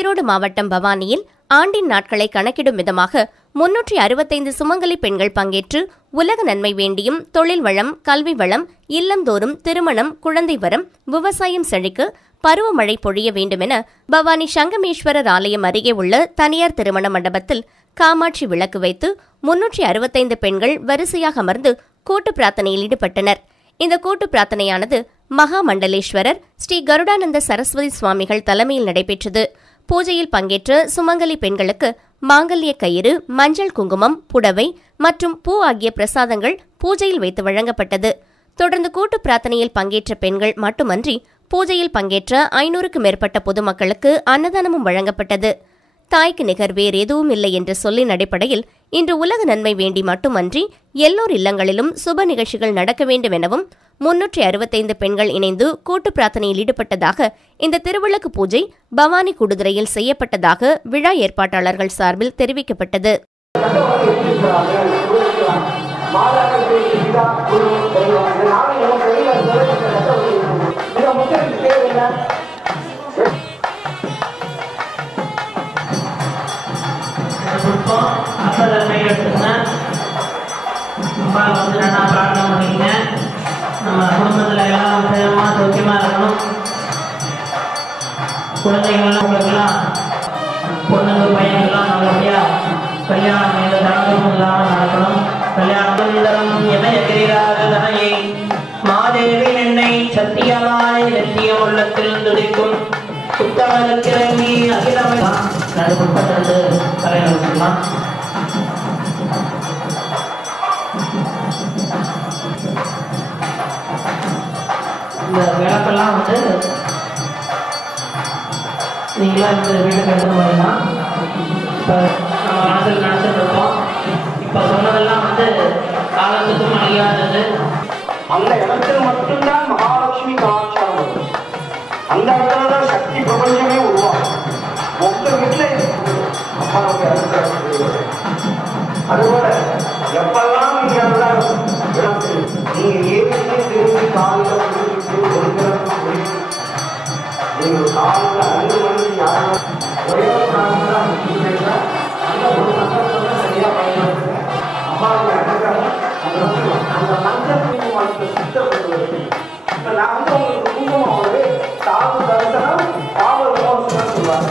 ஈரோடு மாவட்டம் பவானியில் ஆண்டின் நாட்களை கணக்கிடும் விதமாக 365 சுமங்கலி பெண்கள் பங்கேற்று உலக நன்மை வேண்டியும் தொழில் வளம், கல்வி வளம், இல்லந்தோறும் திருமணம், குழந்தை வரம், விவசாயம் செழிக்க பருவமழை பொழிய வேண்டுமென பவானி சங்கமேஸ்வரர் ஆலயம் அருகே உள்ள தனியார் திருமண மண்டபத்தில் காமாட்சி விளக்கு வைத்து 365 பெண்கள் வரிசையாக அமர்ந்து கூட்டு பிரார்த்தனையில் ஈடுபட்டனர். இந்த கூட்டு பிரார்த்தனையானது மகா மண்டலேஸ்வரர் ஸ்ரீ கருடானந்த சரஸ்வதி சுவாமிகள் தலைமையில் நடைபெற்றது. பூஜையில் பங்கேற்ற சுமங்கலி பெண்களுக்கு மாங்கல்ய கயிறு, மஞ்சள், குங்குமம், புடவை மற்றும் பூ ஆகிய பிரசாதங்கள் பூஜையில் வைத்து வழங்கப்பட்டது. தொடர்ந்து கூட்டு பிரார்த்தனையில் பங்கேற்ற பெண்கள் மட்டுமன்றி பூஜையில் பங்கேற்ற 500க்கும் மேற்பட்ட பொதுமக்களுக்கு அன்னதானமும் வழங்கப்பட்டது. தாய்க்கு நிகர் வேறு எதுவும் இல்லை என்ற சொல்லின் அடிப்படையில் இன்று உலக நன்மை வேண்டி மட்டுமன்றி எல்லோர் இல்லங்களிலும் சுப நிகழ்ச்சிகள் நடக்க வேண்டும் எனவும் 365 பெண்கள் இணைந்து கூட்டு பிரார்த்தனையில் ஈடுபட்டதாக இந்த திருவிளக்கு பூஜை பவானி கூடுதுறையில் செய்யப்பட்டதாக விழா ஏற்பாட்டாளர்கள் சார்பில் தெரிவிக்கப்பட்டது. நம்ம குடும்பத்தில் எல்லாம் சேமமாக சௌக்கியமாக இருக்கணும். குழந்தைங்கள்லாம் உங்களுக்கெல்லாம் பொண்ணுங்க பையன்கள்லாம் நல்லபடியாக கல்யாணம் எந்த தடங்களும் இல்லாமல் நடக்கணும். கல்யாணம் என எதிராக மாதேவி என்னை சத்தியமாய் நெத்திய உள்ளத்தில் துடிக்கும் புத்தகத்திறங்கி அகிலமை நடுப்பட்டு தலையில் வச்சுக்கலாம். இந்த விளக்கெல்லாம் நீங்களாம் இந்த வீட்டுக்கு எடுத்து போயிடலாம். இப்போ நம்ம மனசில் நினச்சிட்டு இருக்கோம். இப்போ சொன்னதெல்லாம் காலத்துக்கும் அழியாதது. அந்த இடத்துல மட்டும்தான் மகாலட்சுமி கலாச்சாரம் வரும். அந்த இடத்துல தான் சக்தி பிரபஞ்சமே உருவாகும். உங்க வீட்டில் அம்மாவுடைய அதுபோல எப்பெல்லாம் நீங்க நீங்க ஏற்கனவே திரும்பி காலையில் நீங்க காலையில் 5 மணிக்கு யாரும் ஒரே ஒரு காரணம் அந்த ஒரு மந்திரத்தை சரியா பயன்படுத்துங்க. அம்மாவுடைய அந்த மந்திர குங்குமத்தை சுத்தப்படுத்துவது. இப்ப நான் உங்களுக்கு குங்குமம் சாது தரிசனம் பாவ விமோசனம் சொல்லுவாங்க.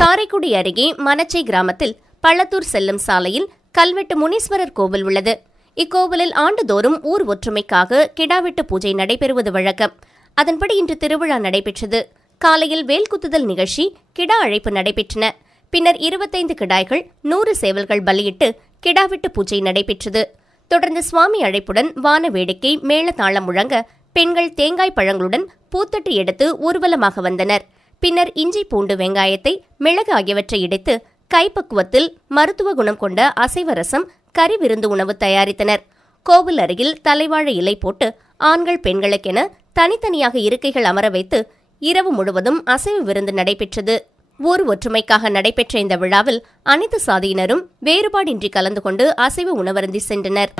காரைக்குடி அருகே மணச்சை கிராமத்தில் பள்ளத்தூர் செல்லும் சாலையில் கல்வெட்டு முனீஸ்வரர் கோவில் உள்ளது. இக்கோவிலில் ஆண்டுதோறும் ஊர் ஒற்றுமைக்காக கிடாவெட்டு பூஜை நடைபெறுவது வழக்கம். அதன்படி இன்று திருவிழா நடைபெற்றது. காலையில் வேல்குத்துதல் நிகழ்ச்சி, கிடா அழைப்பு நடைபெற்றன. பின்னர் 25 கிடாய்கள், 100 சேவல்கள் பலியிட்டு கிடாவெட்டு பூஜை நடைபெற்றது. தொடர்ந்து சுவாமி அழைப்புடன் வான வேடிக்கை, மேளதாளம் முழங்க பெண்கள் தேங்காய் பழங்களுடன் பூத்தட்டு எடுத்து ஊர்வலமாக வந்தனர். பின்னர் இஞ்சி, பூண்டு, வெங்காயத்தை, மிளகு ஆகியவற்றை இடித்து கைப்பக்குவத்தில் மருத்துவ குணம் கொண்ட அசைவ ரசம், கறி விருந்து உணவு தயாரித்தனர். கோவில் அருகில் தலைவாழை இலை போட்டு ஆண்கள் பெண்களுக்கென தனித்தனியாக இருக்கைகள் அமர வைத்து இரவு முழுவதும் அசைவ விருந்து நடைபெற்றது. ஊர் ஒற்றுமைக்காக நடைபெற்ற இந்த விழாவில் அனைத்து சாதியினரும் வேறுபாடின்றி கலந்து கொண்டு அசைவ உணவருந்தி சென்றனர்.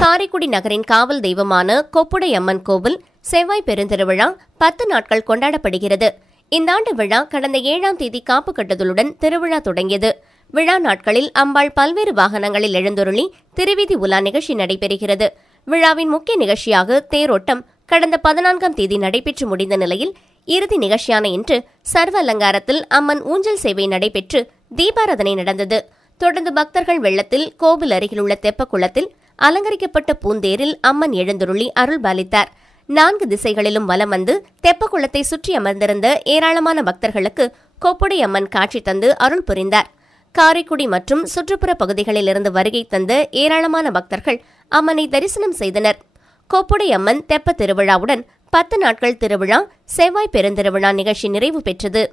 காரைக்குடி நகரின் காவல் தெய்வமான கொப்புடை அம்மன் கோவில் செவ்வாய் பெருந்திருவிழா 10 நாட்கள் கொண்டாடப்படுகிறது. இந்த ஆண்டு விழா கடந்த 7ஆம் தேதி காப்பு கட்டுதலுடன் திருவிழா தொடங்கியது. விழா நாட்களில் அம்பாள் பல்வேறு வாகனங்களில் எழுந்தருளி திருவீதி உலா நிகழ்ச்சி நடைபெறுகிறது. விழாவின் முக்கிய நிகழ்ச்சியாக தேரோட்டம் கடந்த 14ஆம் தேதி நடைபெற்று முடிந்த நிலையில் இறுதி நிகழ்ச்சியான இன்று சர்வ அலங்காரத்தில் அம்மன் ஊஞ்சல் சேவை நடைபெற்று தீபாராதனை நடந்தது. தொடர்ந்து பக்தர்கள் வெள்ளத்தில் கோவில் அருகிலுள்ள தெப்பக்குளத்தில் அலங்கரிக்கப்பட்ட பூந்தேரில் அம்மன் எழுந்தருளி அருள்பாலித்தார். 4 திசைகளிலும் வலம் வந்து தெப்பக்குளத்தை சுற்றி அமர்ந்திருந்த ஏராளமான பக்தர்களுக்கு கொப்புடை அம்மன் காட்சி தந்து அருள் புரிந்தார். காரைக்குடி மற்றும் சுற்றுப்புற பகுதிகளிலிருந்து வருகை தந்த ஏராளமான பக்தர்கள் அம்மனை தரிசனம் செய்தனர். கொப்புடை அம்மன் தெப்ப திருவிழாவுடன் 10 நாட்கள் திருவிழா செவ்வாய் பெருந்திருவிழா நிகழ்ச்சி நிறைவு பெற்றது.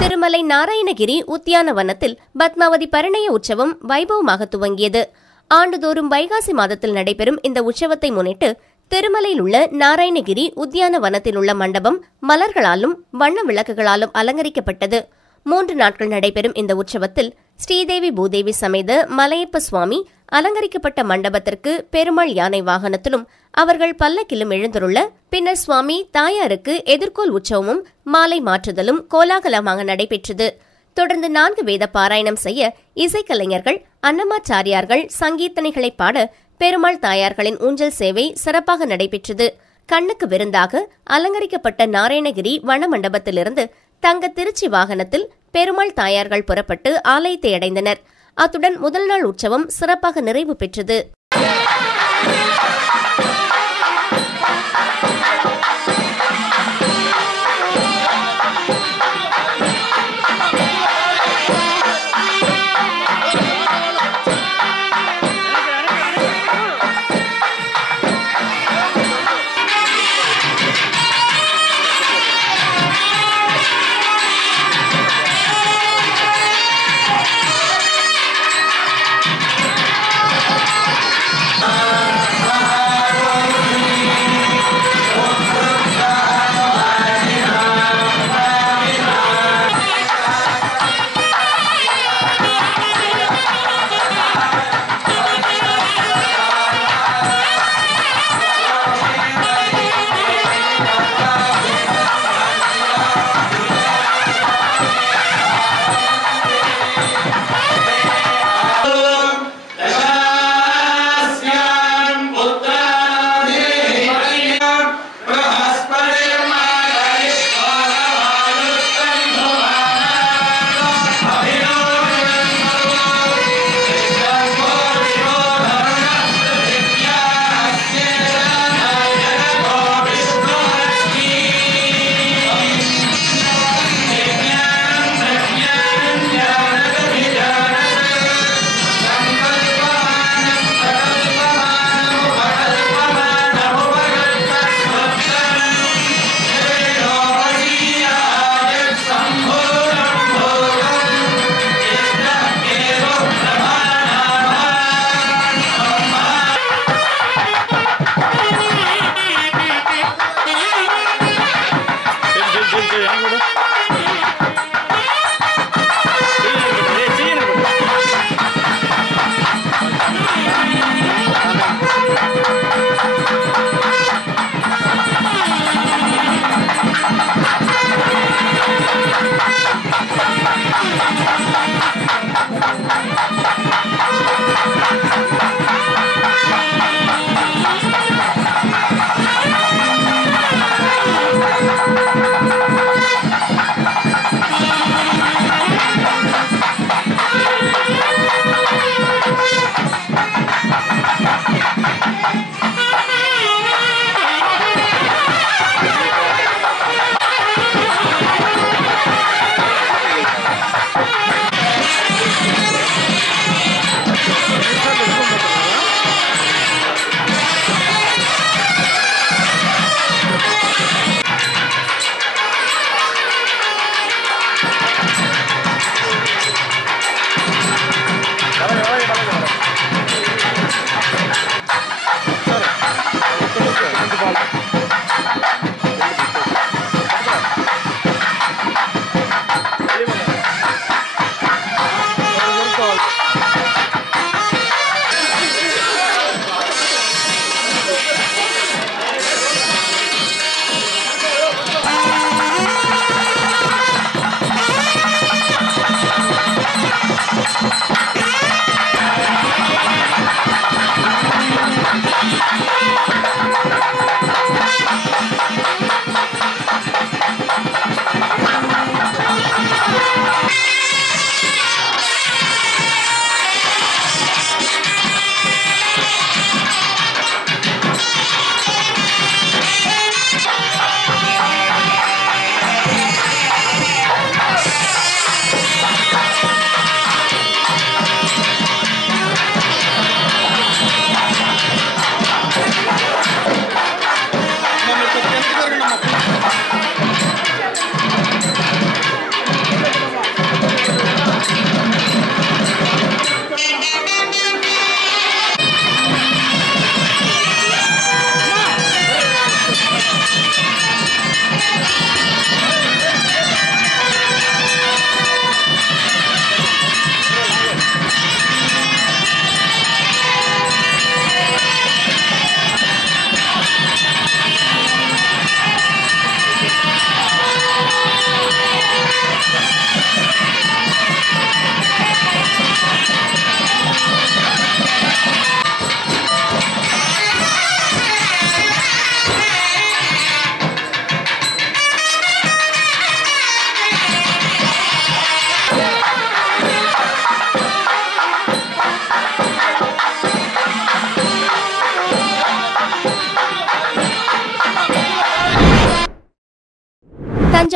திருமலை நாராயணகிரி உத்தியானவனத்தில் பத்மாவதி பரிணய உற்சவம் வைபவமாக துவங்கியது. ஆண்டுதோறும் வைகாசி மாதத்தில் நடைபெறும் இந்த உற்சவத்தை முன்னிட்டு திருமலையில் உள்ள நாராயணகிரி உத்தியானவனத்தில் உள்ள மண்டபம் மலர்களாலும் வண்ண விளக்குகளாலும் அலங்கரிக்கப்பட்டது. 3 நாட்கள் நடைபெறும் இந்த உற்சவத்தில் ஸ்ரீதேவி பூதேவி சமேத மலையப்ப சுவாமி அலங்கரிக்கப்பட்ட மண்டபத்திற்கு பெருமாள் யானை வாகனத்திலும் அவர்கள் பல்லக்கிலும் எழுந்துள்ள, பின்னர் சுவாமி தாயாருக்கு எதிர்கோல் உற்சவமும் மாலை மாற்றுதலும் கோலாகலமாக நடைபெற்றது. தொடர்ந்து 4 வேத பாராயணம் செய்ய இசைக்கலைஞர்கள் அன்னமாச்சாரியார்கள் சங்கீர்த்தனைகளை பாட பெருமாள் தாயார்களின் ஊஞ்சல் சேவை சிறப்பாக நடைபெற்றது. கண்ணுக்கு விருந்தாக அலங்கரிக்கப்பட்ட நாராயணகிரி வனமண்டபத்திலிருந்து தங்க திருச்சி வாகனத்தில் பெருமாள் தாயார்கள் புறப்பட்டு ஆலயத்தை அடைந்தனர். அத்துடன் முதல் நாள் உற்சவம் சிறப்பாக நிறைவு பெற்றது.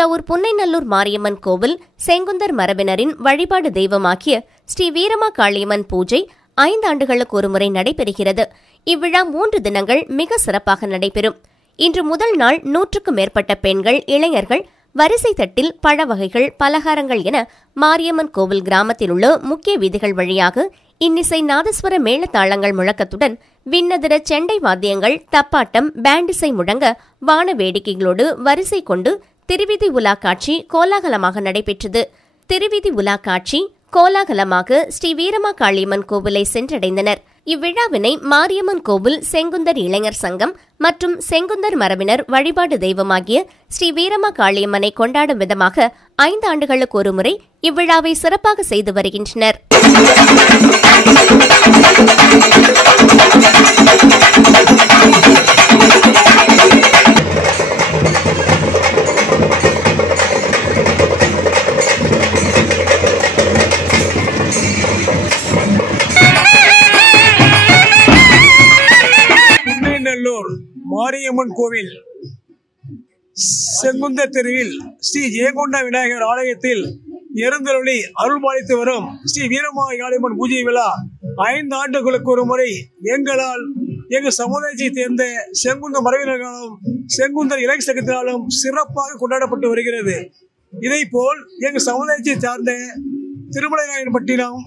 தஞ்சாவூர் புன்னைநல்லூர் மாரியம்மன் கோவில் செங்குந்தர் மரபினரின் வழிபாடு தெய்வமாகிய ஸ்ரீ வீரமா காளியம்மன் பூஜை 5 ஆண்டுகளுக்கு ஒருமுறை நடைபெறுகிறது. இவ்விழா 3 தினங்கள் மிக சிறப்பாக நடைபெறும். இன்று முதல் நாள் 100க்கும் மேற்பட்ட பெண்கள், இளைஞர்கள் வரிசை தட்டில் பழ வகைகள், பலகாரங்கள் என மாரியம்மன் கோவில் கிராமத்தில் உள்ள முக்கிய வீதிகள் வழியாக இன்னிசை நாதஸ்வர மேளதாளங்கள் முழக்கத்துடன் விண்ணதிர செண்டை வாத்தியங்கள், தப்பாட்டம், பேண்டிசை முழங்க வான வேடிக்கைகளோடு வரிசை கொண்டு திருவிதி உலா காட்சி கோலாகலமாக நடைபெற்றது. திருவிதி உலா காட்சி கோலாகலமாக ஸ்ரீ வீரமா காளியம்மன் கோவிலை சென்றடைந்தனர். இவ்விழாவினை மாரியம்மன் கோவில் செங்குந்தர் இளைஞர் சங்கம் மற்றும் செங்குந்தர் மரபினர் வழிபாடு தெய்வமாகிய ஸ்ரீ வீரமா காளியம்மனை கொண்டாடும் விதமாக 5 ஆண்டுகளுக்கு ஒருமுறை இவ்விழாவை சிறப்பாக செய்து வருகின்றனர். மாரியம்மன் கோவில் செங்குந்தர் தெருவில் ஸ்ரீ ஜெயங்கொண்ட விநாயகர் ஆலயத்தில் எழுந்தருளி அருள்பாலித்து வரும் ஸ்ரீ வீரமா காளியம்மன் பூஜை விழா 5 ஆண்டுகளுக்கு ஒரு முறை எங்களால் எங்கள் சமுதாயத்தை சேர்ந்த செங்குந்த மரபினர்களாலும் செங்குந்தர் இளைஞர் சங்கத்தினாலும் சிறப்பாக கொண்டாடப்பட்டு வருகிறது. இதே போல் எங்கள் சமுதாயத்தை சார்ந்த திருமலைராயன்பட்டினம்,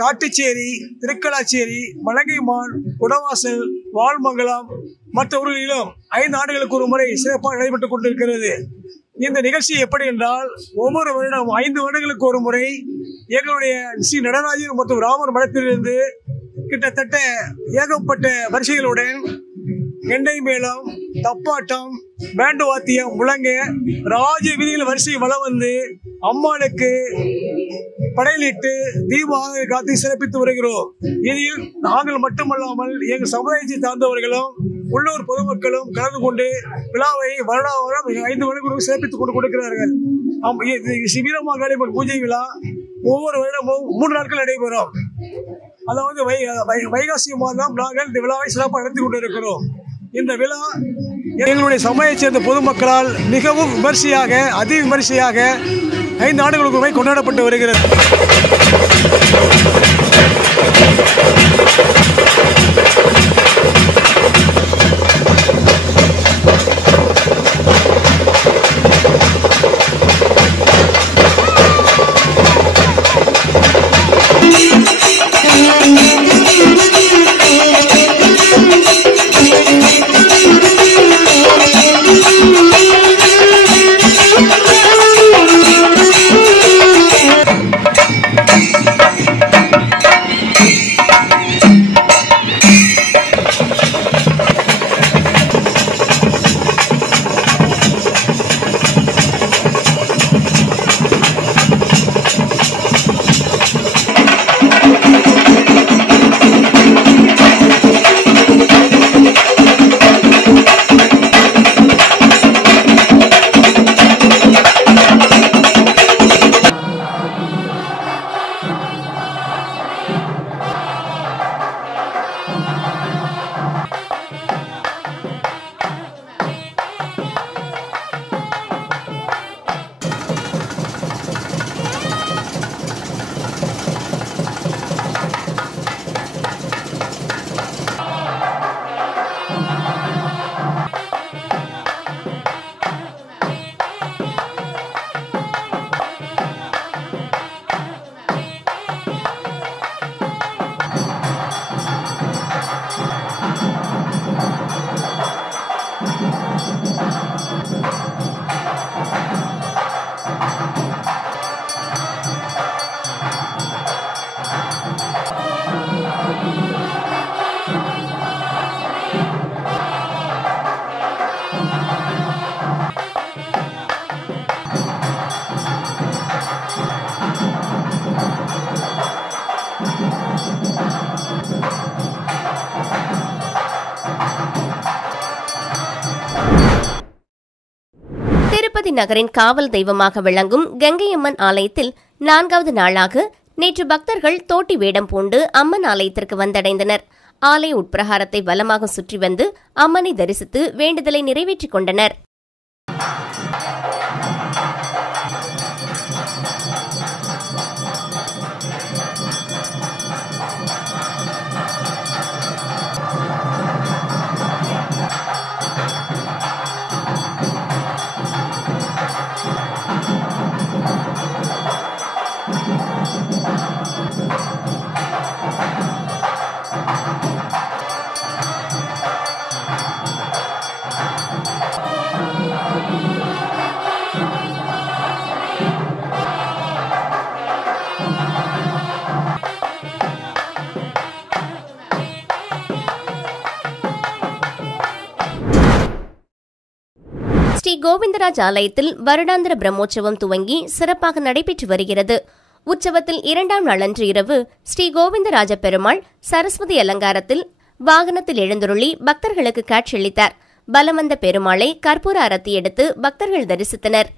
காட்டுச்சேரி, திருக்கலாச்சேரி, மலங்கைமான், குடவாசல், வால்மங்கலம் மற்ற ஊர்களிலும் 5 ஆண்டுகளுக்கு ஒரு முறை சிறப்பாக நடைபெற்றுக் கொண்டிருக்கிறது. இந்த நிகழ்ச்சி எப்படி என்றால், ஒவ்வொரு வருடம் 5 வருடங்களுக்கு ஒரு முறை எங்களுடைய ஸ்ரீ நடராஜர் மற்றும் ராமர் மடத்திலிருந்து கிட்டத்தட்ட ஏகப்பட்ட வரிசைகளுடன் கெண்டை மேளம், தப்பாட்டம், பேண்டு வாத்தியம் முழங்க ராஜ வீதியில் வரிசை வலம் வந்து அம்மாளுக்கு படையலிட்டு தீபாவளி காத்து சிறப்பித்து வருகிறோம். இதில் நாங்கள் மட்டுமல்லாமல் எங்கள் சமுதாயத்தை சார்ந்தவர்களும் உள்ளூர் பொதுமக்களும் கலந்து கொண்டு விழாவை வருடாவரம் 5 வருடங்களுக்கு சிறப்பித்துக் கொண்டு கொடுக்கிறார்கள். வீரமா காளியம்மன் பூஜை விழா ஒவ்வொரு வருடமும் 3 நாட்கள் நடைபெறும். அதாவது வைகாசி மாதம் நாங்கள் இந்த விழாவை சிறப்பாக நடத்தி கொண்டிருக்கிறோம். இந்த விழா எங்களுடைய சமூகத்தை சேர்ந்த பொதுமக்களால் மிகவும் விமர்சையாக, அதி விமர்சையாக 5 ஆண்டுகளுக்கு கொண்டாடப்பட்டு வருகிறது. திருப்பதி நகரின் காவல் தெய்வமாக விளங்கும் கங்கையம்மன் ஆலயத்தில் 4வது நாளாக நேற்று பக்தர்கள் தோட்டி வேடம் பூண்டு அம்மன் ஆலயத்திற்கு வந்தடைந்தனர். ஆலய உட்பிரகாரத்தை வலமாக சுற்றி வந்து அம்மனை தரிசித்து வேண்டுதலை நிறைவேற்றிக் கொண்டனர். ஸ்ரீ கோவிந்தராஜ் ஆலயத்தில் வருடாந்திர பிரம்மோற்சவம் துவங்கி சிறப்பாக நடைபெற்று வருகிறது. உற்சவத்தில் 2ஆம் நாளன்று இரவு ஸ்ரீ கோவிந்தராஜ பெருமாள் சரஸ்வதி அலங்காரத்தில் வாகனத்தில் எழுந்தருளி பக்தர்களுக்கு காட்சியளித்தார். பலம் வந்த பெருமாளை கற்பூர அரத்தி எடுத்து பக்தர்கள் தரிசித்தனர்.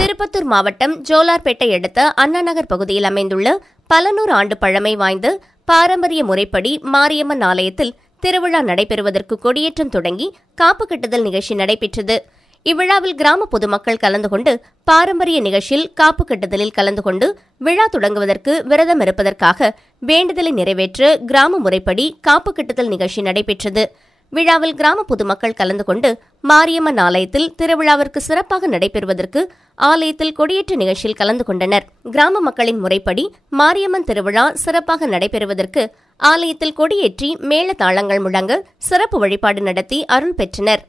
திருப்பத்தூர் மாவட்டம் ஜோலார்பேட்டை அடுத்த அண்ணாநகர் பகுதியில் அமைந்துள்ள பல நூறு ஆண்டு பழமை வாய்ந்த பாரம்பரிய முறைப்படி மாரியம்மன் ஆலயத்தில் திருவிழா நடைபெறுவதற்கு கொடியேற்றம் தொடங்கி காப்பு கட்டுதல் நிகழ்ச்சி நடைபெற்றது. இவ்விழாவில் கிராம பொதுமக்கள் கலந்து கொண்டு பாரம்பரிய நிகழ்ச்சியில் காப்பு கட்டுதலில் கலந்து கொண்டு விழா தொடங்குவதற்கு விரதம் இருப்பதற்காக வேண்டுதலை நிறைவேற்ற கிராம முறைப்படி காப்பு கட்டுதல் நிகழ்ச்சி நடைபெற்றது. விழாவில் கிராம பொதுமக்கள் கலந்து கொண்டு மாரியம்மன் ஆலயத்தில் திருவிழாவிற்கு சிறப்பாக நடைபெறுவதற்கு ஆலயத்தில் கொடியேற்ற நிகழ்ச்சியில் கலந்து கொண்டனர். கிராம மக்களின் முறைப்படி மாரியம்மன் திருவிழா சிறப்பாக நடைபெறுவதற்கு ஆலயத்தில் கொடியேற்றி மேள தாளங்கள் முழங்க சிறப்பு வழிபாடு நடத்தி அருள் பெற்றனர்.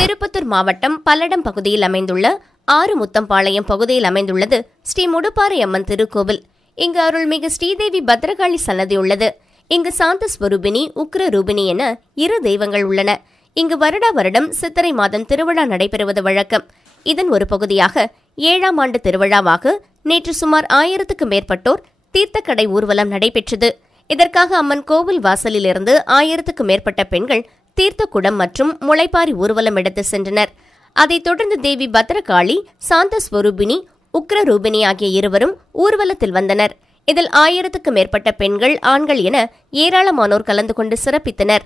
திருப்பத்தூர் மாவட்டம் பல்லடம் பகுதியில் அமைந்துள்ள ஆறுமுத்தம்பாளையம் பகுதியில் அமைந்துள்ளது ஸ்ரீ முடுப்பாறை அம்மன் திருக்கோவில். இங்கு அருள்மிகு ஸ்ரீதேவி பத்ரகாளி சன்னதி உள்ளது. இங்கு சாந்த ஸ்வரூபிணி, உக்ர ரூபிணி என 2 தெய்வங்கள் உள்ளன. இங்கு வருடா வருடம் சித்திரை மாதம் திருவிழா நடைபெறுவது வழக்கம். இதன் ஒரு பகுதியாக 7ஆம் ஆண்டு திருவிழாவாக நேற்று சுமார் 1000க்கும் மேற்பட்டோர் தீர்த்தக்கடை ஊர்வலம் நடைபெற்றது. இதற்காக அம்மன் கோவில் வாசலில் இருந்து 1000க்கும் மேற்பட்ட பெண்கள் தீர்த்த குடம் மற்றும் முளைப்பாரி ஊர்வலம் எடுத்து சென்றனர். அதைத் தொடர்ந்து தேவி பத்ரகாளி, சாந்த ஸ்வரூபிணி, உக்ர ரூபிணி ஆகிய இருவரும் ஊர்வலத்தில் வந்தனர். இதில் 1000க்கும் மேற்பட்ட பெண்கள், ஆண்கள் என ஏராளமானோர் கலந்து கொண்டு சிறப்பித்தனர்.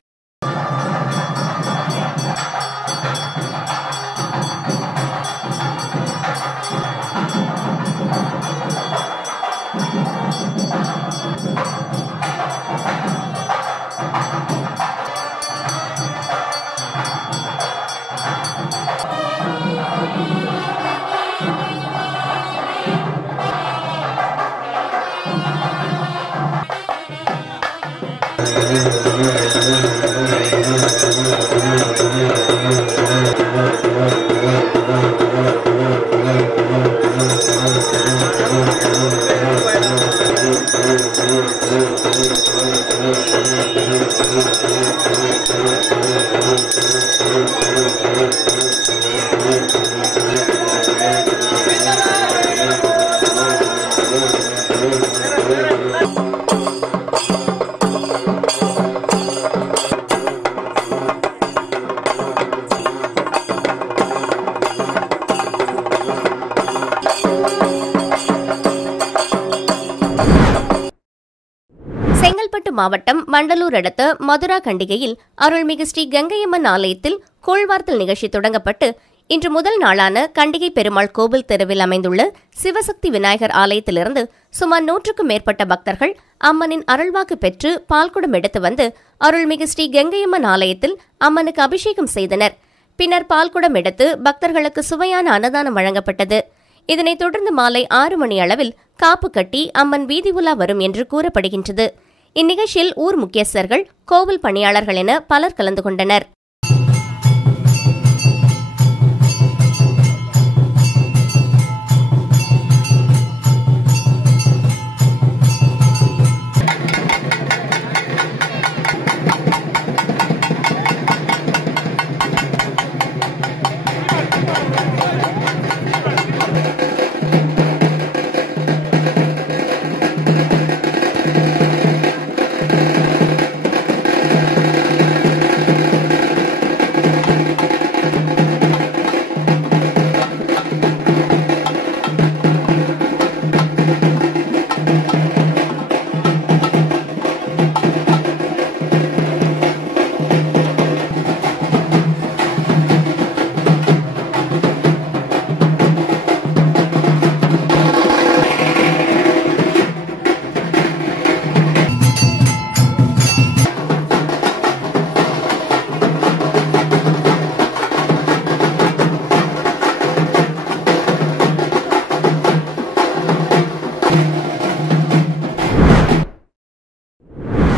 செங்கல்பட்டு மாவட்டம் வண்டலூர் அடுத்த மதுரா கண்டிகையில் அருள்மிகு ஸ்ரீ கங்கையம்மன் ஆலயத்தில் கூழ்வார்த்தல் நிகழ்ச்சி தொடங்கப்பட்டு இன்று முதல் நாளான கண்டிகை பெருமாள் கோவில் தெருவில் அமைந்துள்ள சிவசக்தி விநாயகர் ஆலயத்திலிருந்து சுமார் 100க்கும் மேற்பட்ட பக்தர்கள் அம்மனின் அருள்வாக்கு பெற்று பால்குடம் எடுத்து வந்து அருள்மிகு ஸ்ரீ கங்கையம்மன் ஆலயத்தில் அம்மனுக்கு அபிஷேகம் செய்தனர். பின்னர் பால்குடம் எடுத்து பக்தர்களுக்கு சுவையான அன்னதானம் வழங்கப்பட்டது. இதனைத் தொடர்ந்து மாலை 6 மணி அளவில் காப்பு கட்டி அம்மன் வீதி உலா வரும் என்று கூறப்படுகின்றது. இந்நிகழ்ச்சியில் ஊர் முக்கியஸ்தர்கள், கோவில் பணியாளர்கள் என பலர் கலந்து கொண்டனர்.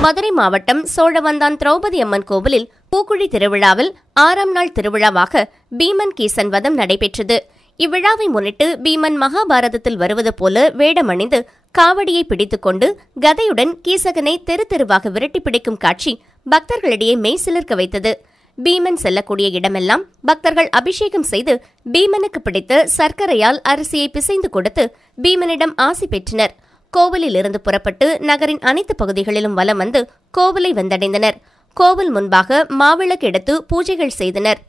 மதுரை மாவட்டம் சோழவந்தான் திரௌபதி அம்மன் கோவிலில் பூக்குழி திருவிழாவில் 6ஆம் நாள் திருவிழாவாக பீமன் கீசன் வதம் நடைபெற்றது. இவ்விழாவை முன்னிட்டு பீமன் மகாபாரதத்தில் வருவது போல வேடமணிந்து காவடியை பிடித்துக்கொண்டு கதையுடன் கீசகனை தெரு தெருவாக விரட்டி பிடிக்கும் காட்சி பக்தர்களிடையே மெய்சிலிர்க்க வைத்தது. பீமன் செல்லக்கூடிய இடமெல்லாம் பக்தர்கள் அபிஷேகம் செய்து பீமனுக்கு பிடித்த சர்க்கரையால் அரிசியை பிசைந்து கொடுத்து பீமனிடம் ஆசி பெற்றனர். கோவிலில் இருந்து புறப்பட்டு நகரின் அனைத்து பகுதிகளிலும் வலம் வந்து கோவிலை வந்தடைந்தனர். கோவில் முன்பாக மாவிளக்கு எடுத்து பூஜைகள் செய்தனர்.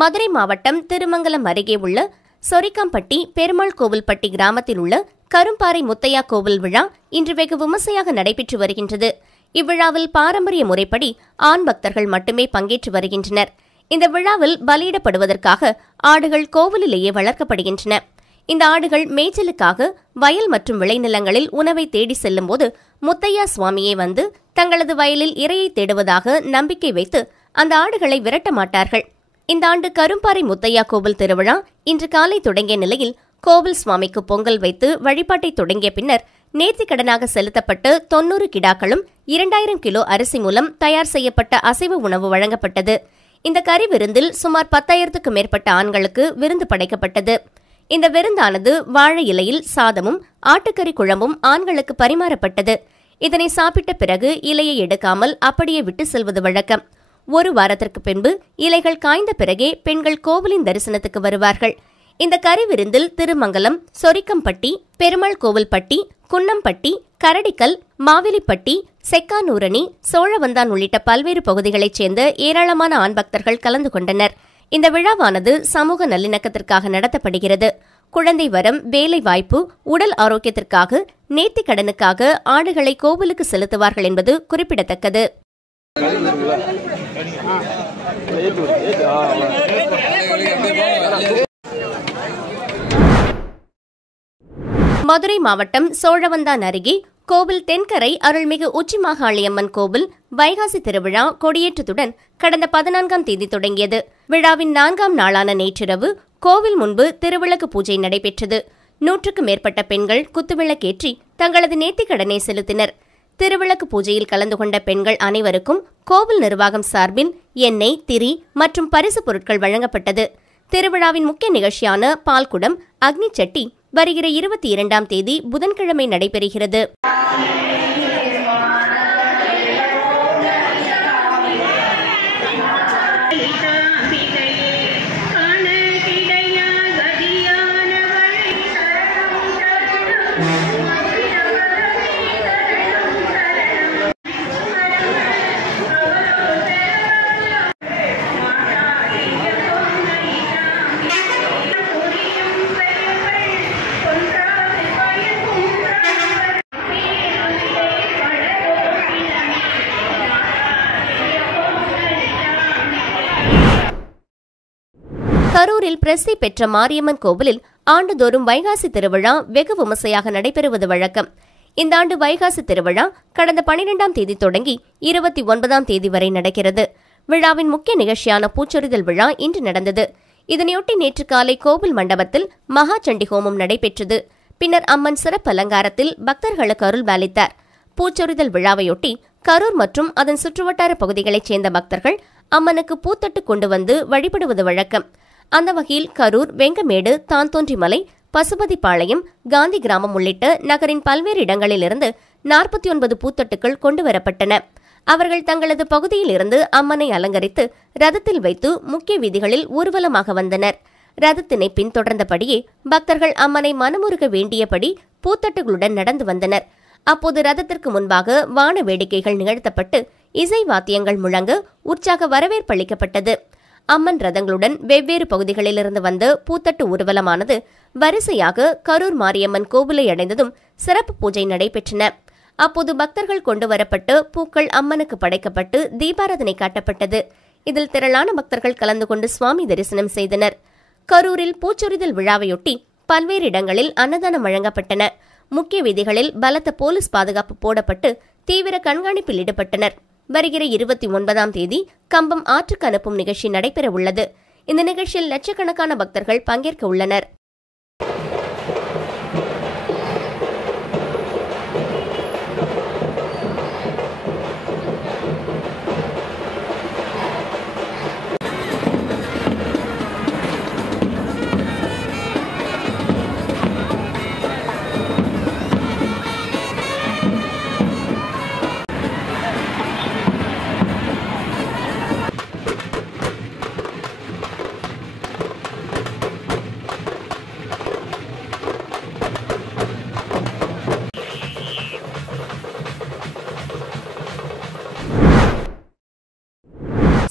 மதுரை மாவட்டம் திருமங்கலம் அருகே உள்ள சொரிக்காம்பட்டி பெருமாள் கோவில்பட்டி கிராமத்தில் உள்ள கரும்பாறை முத்தையா கோவில் விழா இன்று வெகு விமர்சையாக நடைபெற்று வருகின்றது. இவ்விழாவில் பாரம்பரிய முறைப்படி ஆண் பக்தர்கள் மட்டுமே பங்கேற்று வருகின்றனர். இந்த விழாவில் பலியிடப்படுவதற்காக ஆடுகள் கோவிலிலேயே வளர்க்கப்படுகின்றன. இந்த ஆடுகள் மேய்ச்சலுக்காக வயல் மற்றும் விளைநிலங்களில் உணவை தேடி செல்லும்போது முத்தையா சுவாமியே வந்து தங்களது வயலில் இரையை தேடுவதாக நம்பிக்கை வைத்து அந்த ஆடுகளை விரட்ட மாட்டார்கள். இந்த ஆண்டு கரும்பாறை முத்தையா கோவில் திருவிழா இன்று காலை தொடங்கிய நிலையில் கோவில் சுவாமிக்கு பொங்கல் வைத்து வழிபாட்டை தொடங்கிய பின்னர் நேர்த்திக்கடனாக செலுத்தப்பட்ட 90 கிடாக்களும் 2000 கிலோ அரிசி மூலம் தயார் செய்யப்பட்ட அசைவ உணவு வழங்கப்பட்டது. இந்த கறி விருந்தில் சுமார் 10,000க்கும் மேற்பட்ட ஆண்களுக்கு விருந்து படைக்கப்பட்டது. இந்த விருந்தானது வாழை இலையில் சாதமும் ஆட்டுக்கறி குழம்பும் ஆண்களுக்கு பரிமாறப்பட்டது. இதனை சாப்பிட்ட பிறகு இலையை எடுக்காமல் அப்படியே விட்டு செல்வது வழக்கம். 1 வாரத்திற்கு பின்பு இலைகள் காய்ந்த பிறகே பெண்கள் கோவிலின் தரிசனத்துக்கு வருவார்கள். இந்த கறி விருந்தில் திருமங்கலம், சொரிக்கம்பட்டி, பெருமாள் கோவில்பட்டி, குன்னம்பட்டி, கரடிக்கல், மாவிலிப்பட்டி, செக்கானூரணி, சோழவந்தான் உள்ளிட்ட பல்வேறு பகுதிகளைச் சேர்ந்த ஏராளமான ஆண் பக்தர்கள் கலந்து கொண்டனர். இந்த விழாவானது சமூக நல்லிணக்கத்திற்காக நடத்தப்படுகிறது. குழந்தை வரம், வேலை வாய்ப்பு, உடல் ஆரோக்கியத்திற்காக, நேர்த்திக்கடனுக்காக ஆடுகளை கோவிலுக்கு செலுத்துவார்கள் என்பது குறிப்பிடத்தக்கது. மதுரை மாவட்டம் சோழவந்தான் அருகே கோவில் தென்கரை அருள்மிகு உச்சிமாகாளியம்மன் கோவில் வைகாசி திருவிழா கொடியேற்றத்துடன் கடந்த 14ஆம் தேதி தொடங்கியது. விழாவின் 4ஆம் நாளான நேற்றிரவு கோவில் முன்பு திருவிளக்கு பூஜை நடைபெற்றது. 100க்கும் மேற்பட்ட பெண்கள் குத்துவிளக்கேற்றி தங்களது நேர்த்திக்கடனை செலுத்தினர். திருவிளக்கு பூஜையில் கலந்து கொண்ட பெண்கள் அனைவருக்கும் கோவில் நிர்வாகம் சார்பில் எண்ணெய், திரி மற்றும் பரிசு பொருட்கள் வழங்கப்பட்டது. திருவிழாவின் முக்கிய நிகழ்ச்சியான பால்குடம், அக்னி சட்டி வருகிற 22ஆம் தேதி புதன்கிழமை நடைபெறுகிறது. கரூரில் பிரசித்தி பெற்ற மாரியம்மன் கோவிலில் ஆண்டுதோறும் வைகாசி திருவிழா வெகு விமர்சையாக நடைபெறுவது வழக்கம். இந்த ஆண்டு வைகாசி திருவிழா கடந்த 12ஆம் தேதி தொடங்கி 29ஆம் தேதி வரை நடக்கிறது. விழாவின் முக்கிய நிகழ்ச்சியான பூச்சொரிதல் விழா இன்று நடந்தது. இதனையொட்டி நேற்று காலை கோவில் மண்டபத்தில் மகா சண்டி ஹோமம் நடைபெற்றது. பின்னர் அம்மன் சிறப்பு அலங்காரத்தில் பக்தர்களுக்கு அருள் பாலித்தார். பூச்சொரிதல் விழாவையொட்டி கரூர் மற்றும் அதன் சுற்றுவட்டார பகுதிகளைச் சேர்ந்த பக்தர்கள் அம்மனுக்கு பூத்தட்டு கொண்டு வந்து வழிபடுவது வழக்கம். அந்த வகையில் கரூர், வெங்கமேடு, தான்தோன்றிமலை, பசுபதிபாளையம், காந்தி கிராமம் உள்ளிட்ட நகரின் பல்வேறு இடங்களிலிருந்து 49 பூத்தட்டுகள் கொண்டுவரப்பட்டன. அவர்கள் தங்களது பகுதியில் இருந்து அம்மனை அலங்கரித்து ரதத்தில் வைத்து முக்கிய வீதிகளில் ஊர்வலமாக வந்தனர். ரதத்தினை பின்தொடர்ந்தபடியே பக்தர்கள் அம்மனை மனமுருக வேண்டியபடி பூத்தட்டுகளுடன் நடந்து வந்தனர். அப்போது ரதத்திற்கு முன்பாக வான வேடிக்கைகள் நிகழ்த்தப்பட்டு இசை வாத்தியங்கள் முழங்க உற்சாக வரவேற்பளிக்கப்பட்டது. அம்மன் ரதங்களுடன் வெவ்வேறு பகுதிகளிலிருந்து வந்த பூத்தட்டு ஊர்வலமானது வரிசையாக கரூர் மாரியம்மன் கோவிலை அடைந்ததும் சிறப்பு பூஜை நடைபெற்றன. அப்போது பக்தர்கள் கொண்டு வரப்பட்டு பூக்கள் அம்மனுக்கு படைக்கப்பட்டு தீபாராதனை காட்டப்பட்டது. இதில் திரளான பக்தர்கள் கலந்து கொண்டு சுவாமி தரிசனம் செய்தனர். கரூரில் பூச்சொரிதல் விழாவையொட்டி பல்வேறு இடங்களில் அன்னதானம் வழங்கப்பட்டன. முக்கிய வீதிகளில் பலத்த போலீஸ் பாதுகாப்பு போடப்பட்டு தீவிர கண்காணிப்பில் ஈடுபட்டனர். வருகிற 29ஆம் தேதி கம்பம் ஆற்றுக்கு அனுப்பும் நிகழ்ச்சி நடைபெற உள்ளது. இந்த நிகழ்ச்சியில் லட்சக்கணக்கான பக்தர்கள் பங்கேற்க உள்ளனர்.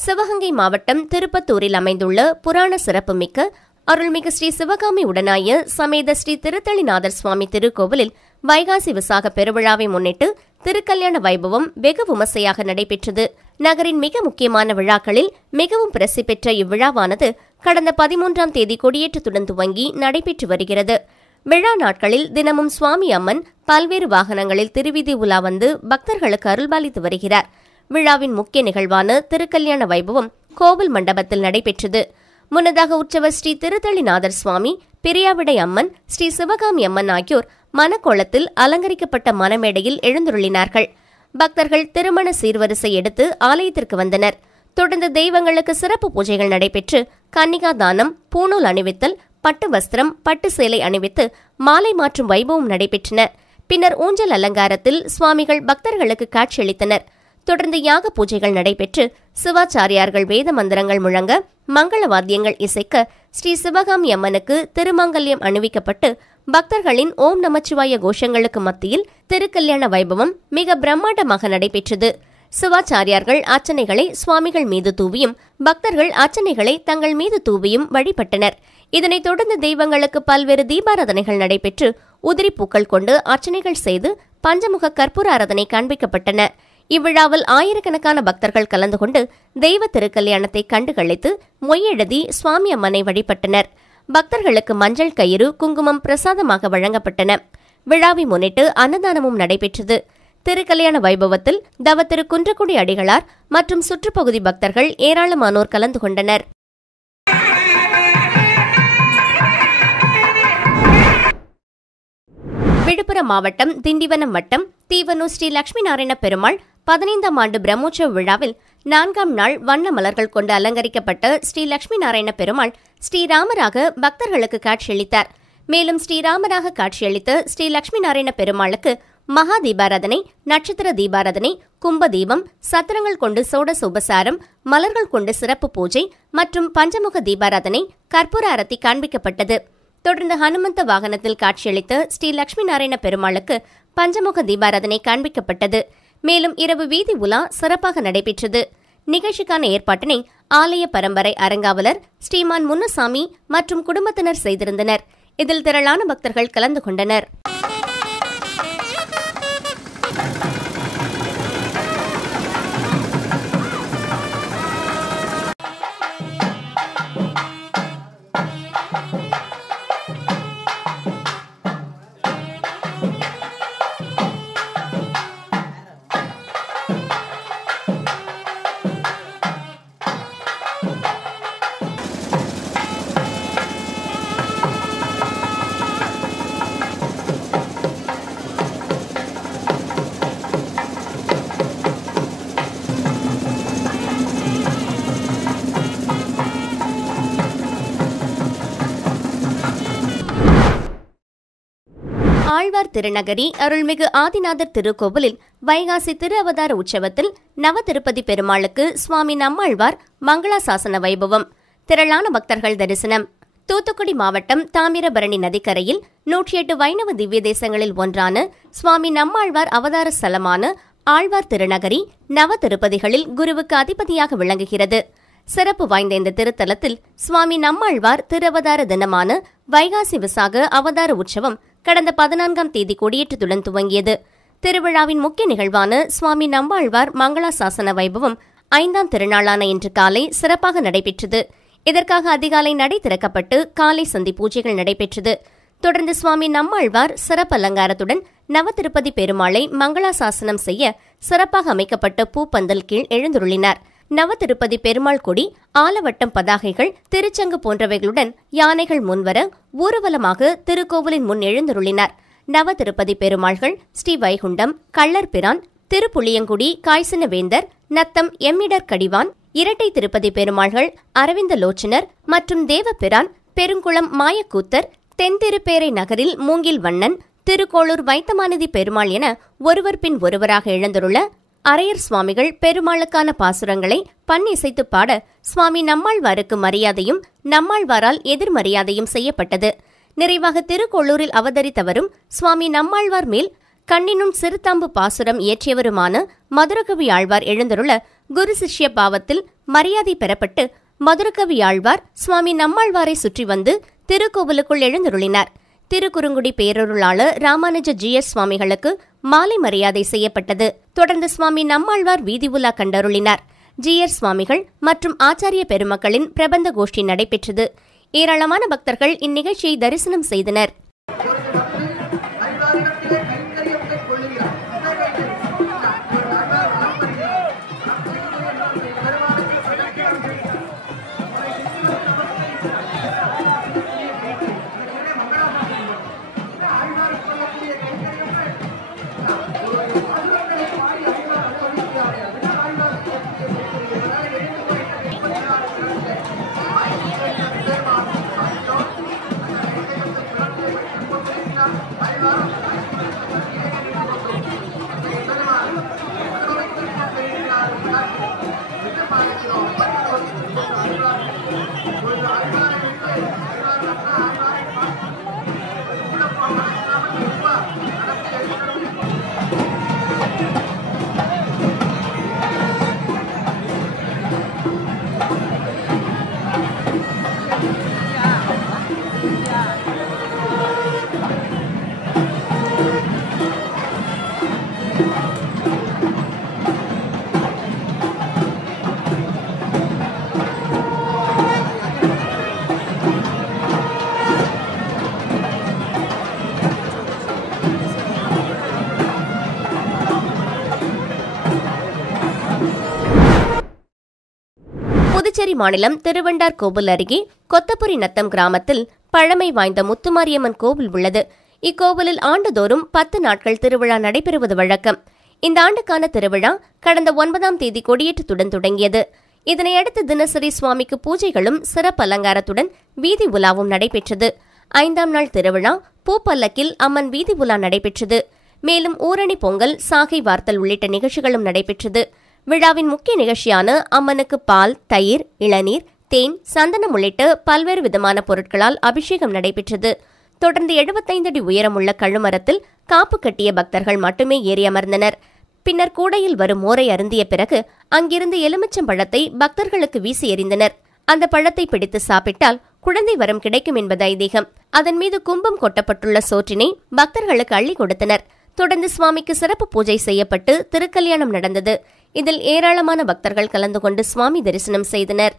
சிவகங்கை மாவட்டம் திருப்பத்தூரில் அமைந்துள்ள புராண சிறப்புமிக்க அருள்மிகு ஸ்ரீ சிவகாமி உடனாய சமேத ஸ்ரீ திருத்தளிநாதர் சுவாமி திருக்கோவிலில் வைகாசி விசாக பெருவிழாவை முன்னிட்டு திருக்கல்யாண வைபவம் வெகு விமர்சையாக நடைபெற்றது. நகரின் மிக முக்கியமான விழாக்களில் மிகவும் பிரசித்தி பெற்ற இவ்விழாவானது கடந்த 13ஆம் தேதி கொடியேற்றத்துடன் துவங்கி நடைபெற்று வருகிறது. விழா நாட்களில் தினமும் சுவாமி அம்மன் பல்வேறு வாகனங்களில் திருவீதி உலா வந்து பக்தர்களுக்கு அருள்பாலித்து வருகிறார். விழாவின் முக்கிய நிகழ்வான திருக்கல்யாண வைபவம் கோவில் மண்டபத்தில் நடைபெற்றது. முன்னதாக உற்சவர் ஸ்ரீ திருத்தளிநாதர் சுவாமி, பிரியாவிடை அம்மன், ஸ்ரீ சிவகாமி அம்மன் ஆகியோர் மணக்கோலத்தில் அலங்கரிக்கப்பட்ட மணமேடையில் எழுந்துருளினார்கள். பக்தர்கள் திருமண சீர்வரிசை எடுத்து ஆலயத்திற்கு வந்தனர். தொடர்ந்து தெய்வங்களுக்கு சிறப்பு பூஜைகள் நடைபெற்று கன்னிகா தானம், பூணூல் அணிவித்தல், பட்டு வஸ்திரம், பட்டு சேலை அணிவித்து மாலை மாற்றும் வைபவம் நடைபெற்றன. பின்னர் ஊஞ்சல் அலங்காரத்தில் சுவாமிகள் பக்தர்களுக்கு காட்சியளித்தனர். தொடர்ந்து யாக பூஜைகள் நடைபெற்று சிவாச்சாரியார்கள் வேத மந்திரங்கள் முழங்க மங்கள வாத்தியங்கள் இசைக்க ஸ்ரீ சிவகாமி அம்மனுக்கு திருமங்கல்யம் அணிவிக்கப்பட்டு பக்தர்களின் ஓம் நமச்சிவாய கோஷங்களுக்கு மத்தியில் திருக்கல்யாண வைபவம் மிக பிரம்மாண்டமாக நடைபெற்றது. சிவாச்சாரியார்கள் அர்ச்சனைகளை சுவாமிகள் மீது தூவியும் பக்தர்கள் அர்ச்சனைகளை தங்கள் மீது தூவியும் வழிபட்டனர். இதனைத் தொடர்ந்து தெய்வங்களுக்கு பல்வேறு தீபாராதனைகள் நடைபெற்று உதிரி பூக்கள் கொண்டு அர்ச்சனைகள் செய்து பஞ்சமுக கற்பூர ஆராதனை காண்பிக்கப்பட்டன. இவ்விழாவில் ஆயிரக்கணக்கான பக்தர்கள் கலந்து கொண்டு தெய்வ திருக்கல்யாணத்தை கண்டுகளித்து மொய்யெழுதி சுவாமி அம்மனை வழிபட்டனர். பக்தர்களுக்கு மஞ்சள் கயிறு, குங்குமம் பிரசாதமாக வழங்கப்பட்டன. விழாவை முன்னிட்டு அன்னதானமும் நடைபெற்றது. திருக்கல்யாண வைபவத்தில் தவ திரு குன்றக்குடி அடிகளார் மற்றும் சுற்றுப்பகுதி பக்தர்கள் ஏராளமானோர் கலந்து கொண்டனர். விழுப்புரம் மாவட்டம் திண்டிவனம் வட்டம் தீவனூர் ஸ்ரீ லட்சுமி நாராயண பெருமாள் 15ஆம் ஆண்டு பிரம்மோற்சவ விழாவில் 4ஆம் நாள் வண்ண மலர்கள் கொண்டு அலங்கரிக்கப்பட்ட ஸ்ரீ லட்சுமி நாராயண பெருமாள் ஸ்ரீராமராக பக்தர்களுக்கு காட்சியளித்தார். மேலும் ஸ்ரீராமராக காட்சியளித்த ஸ்ரீ லட்சுமி நாராயண பெருமாளுக்கு மகா தீபாராதனை, நட்சத்திர தீபாராதனை, கும்ப தீபம், சத்திரங்கள் கொண்டு சோடச உபசாரம், மலர்கள் கொண்டு சிறப்பு பூஜை மற்றும் பஞ்சமுக தீபாராதனை, கற்பூர ஆரத்தி காண்பிக்கப்பட்டது. தொடர்ந்து ஹனுமந்த வாகனத்தில் காட்சியளித்த ஸ்ரீ லட்சுமி நாராயண பெருமாளுக்கு பஞ்சமுக தீபாராதனை காண்பிக்கப்பட்டது. மேலும் இரவு வீதி உலா சிறப்பாக நடைபெற்றது. நிகழ்ச்சிக்கான ஏற்பாட்டினை ஆலய பரம்பரை அரங்காவலர் ஸ்ரீமான் முன்னசாமி மற்றும் குடும்பத்தினர் செய்திருந்தனர். இதில் திரளான பக்தர்கள் கலந்து கொண்டனர். ஆழ்வார் திருநகரி அருள்மிகு ஆதிநாதர் திருக்கோவிலில் வைகாசி திரு அவதார உற்சவத்தில் நவ திருப்பதி பெருமாளுக்கு சுவாமி நம்மாழ்வார் மங்களாசாசன வைபவம். திரளான பக்தர்கள் தரிசனம். தூத்துக்குடி மாவட்டம் தாமிரபரணி நதிக்கரையில் 108 வைணவ திவ்ய தேசங்களில் ஒன்றான சுவாமி நம்மாழ்வார் அவதார ஸ்தலமான ஆழ்வார் திருநகரி நவ திருப்பதிகளில் குருவுக்கு அதிபதியாக விளங்குகிறது. சிறப்பு வாய்ந்த இந்த திருத்தலத்தில் சுவாமி நம்மாழ்வார் திருவதார தினமான வைகாசி விசாக அவதார உற்சவம் கடந்த 14ஆம் தேதி கொடியேற்றத்துடன் துவங்கியது. திருவிழாவின் முக்கிய நிகழ்வான சுவாமி நம்மாழ்வார் மங்களாசாசன வைபவம் 5ஆம் திருநாளான இன்று காலை சிறப்பாக நடைபெற்றது. இதற்காக அதிகாலை நடை திறக்கப்பட்டு காலை சந்தி பூஜைகள் நடைபெற்றது. தொடர்ந்து சுவாமி நம்மாழ்வார் சிறப்பு அலங்காரத்துடன் நவ திருப்பதி பெருமாளை மங்களாசாசனம் செய்ய சிறப்பாக அமைக்கப்பட்ட பூப்பந்தல் கீழ் எழுந்துருளினார். நவ திருப்பதி பெருமாள் கொடி, ஆலவட்டம் பதாகைகள், திருச்சங்கு போன்றவைகளுடன் யானைகள் முன்வர ஊர்வலமாக திருக்கோவிலின் முன் எழுந்துருளினார். நவ திருப்பதி பெருமாள்கள் ஸ்ரீ வைகுண்டம், கள்ளர்பிரான், திருப்புளியங்குடி காய்சனவேந்தர், நத்தம் எம்மிடர் கடிவான், இரட்டை திருப்பதி பெருமாள்கள் அரவிந்த லோச்சனர் மற்றும் தேவபிரான், பெருங்குளம் மாயக்கூத்தர், தென்திருப்பேரை நகரில் மூங்கில் வண்ணன், திருக்கோளூர் வைத்தமாநிதி பெருமாள் என ஒருவர் பின் ஒருவராக எழுந்துள்ள அரையர் சுவாமிகள் பெருமாளுக்கான பாசுரங்களை பண்ணிசைத்து பாட சுவாமி நம்மாழ்வாருக்கு மரியாதையும் நம்மாழ்வாரால் எதிர்மரியாதையும் செய்யப்பட்டது. நிறைவாக திருக்கோளூரில் அவதரித்தவரும் சுவாமி நம்மாழ்வார் மேல் கண்ணினும் சிறுதாம்பு பாசுரம் இயற்றியவருமான மதுரகவி ஆழ்வார் எழுந்தருள குரு சிஷ்ய பாவத்தில் மரியாதை பெறப்பட்டு மதுரகவி ஆழ்வார் சுவாமி நம்மாழ்வாரை சுற்றி வந்து திருக்கோவிலுக்குள் எழுந்தருளினார். திருக்குறுங்குடி பேரருளாளர் ராமானுஜ ஜிஎஸ் சுவாமிகளுக்கு மாலை மரியாதை செய்யப்பட்டது. தொடர்ந்து சுவாமி நம்மாழ்வார் வீதி உலா கண்டருளினார். ஜிஎஸ் சுவாமிகள் மற்றும் ஆச்சாரிய பெருமக்களின் பிரபந்த கோஷ்டி நடைபெற்றது. ஏராளமான பக்தர்கள் இந்நிகழ்ச்சியை தரிசனம் செய்தனர். புதுச்சேரி மாநிலம் திருவெண்டார்கோவில் அருகே கொத்தபுரி நத்தம் கிராமத்தில் பழமை வாய்ந்த முத்துமாரியம்மன் கோவில் உள்ளது. இக்கோவிலில் ஆண்டுதோறும் 10 நாட்கள் திருவிழா நடைபெறுவது வழக்கம். இந்த ஆண்டுக்கான திருவிழா கடந்த 9ஆம் தேதி கொடியேற்றத்துடன் தொடங்கியது. இதனையடுத்து தினசரி சுவாமிக்கு பூஜைகளும் சிறப்பு அலங்காரத்துடன் வீதி உலாவும் நடைபெற்றது. 5ஆம் நாள் திருவிழா பூப்பல்லக்கில் அம்மன் வீதி உலா நடைபெற்றது. மேலும் ஊரணி பொங்கல், சாகை வார்த்தல் உள்ளிட்ட நிகழ்ச்சிகளும் நடைபெற்றது. விழாவின் முக்கிய நிகழ்ச்சியான அம்மனுக்கு பால், தயிர், இளநீர், தேன், சந்தனம் உள்ளிட்ட பல்வேறு விதமான பொருட்களால் அபிஷேகம் நடைபெற்றது. தொடர்ந்து 75 அடி உயரமுள்ள கழுமரத்தில் காப்பு கட்டிய பக்தர்கள் மட்டுமே ஏறி அமர்ந்தனர். பின்னர் கூடையில் வரும் மோரை அருந்திய பிறகு அங்கிருந்து எலுமிச்சம்பழத்தை பக்தர்களுக்கு வீசி எறிந்தனர். அந்த பழத்தை பிடித்து சாப்பிட்டால் குழந்தை வரம் கிடைக்கும் என்பது ஐதீகம். அதன் மீது கும்பம் கொட்டப்பட்டுள்ள சோற்றினை பக்தர்களுக்கு அள்ளி கொடுத்தனர். தொடர்ந்து சுவாமிக்கு சிறப்பு பூஜை செய்யப்பட்டு திருக்கல்யாணம் நடந்தது. இதில் ஏராளமான பக்தர்கள் கலந்து கொண்டு சுவாமி தரிசனம் செய்தனர்.